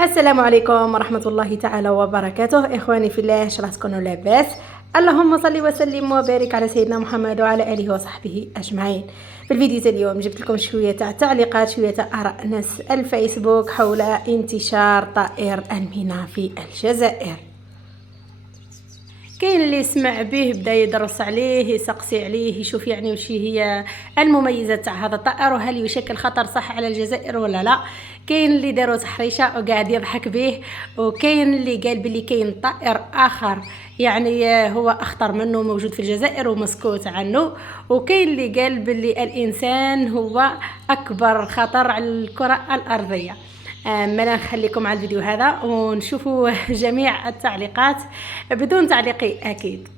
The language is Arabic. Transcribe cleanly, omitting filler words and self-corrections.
السلام عليكم ورحمة الله تعالى وبركاته. إخواني في الله، إن شاء الله تكونوا لاباس. اللهم صل وسلم وبارك على سيدنا محمد وعلى آله وصحبه أجمعين. في الفيديو تاع اليوم جبت لكم شوية تاع تعليقات، شوية تاع آراء ناس الفيسبوك حول انتشار طائر المينا في الجزائر. كاين اللي يسمع به بدا يدرس عليه، يسقسي عليه، يشوف يعني وش هي المميزات تاع هذا الطائر وهل يشكل خطر صح على الجزائر ولا لا. كاين اللي داروا تحريشه وقاعد يضحك به، وكاين اللي قال بلي كاين طائر اخر يعني هو اخطر منه موجود في الجزائر ومسكوت عنه، وكاين اللي قال بلي الانسان هو اكبر خطر على الكره الارضيه. ما نخليكم على الفيديو هذا ونشوفوا جميع التعليقات بدون تعليقي أكيد.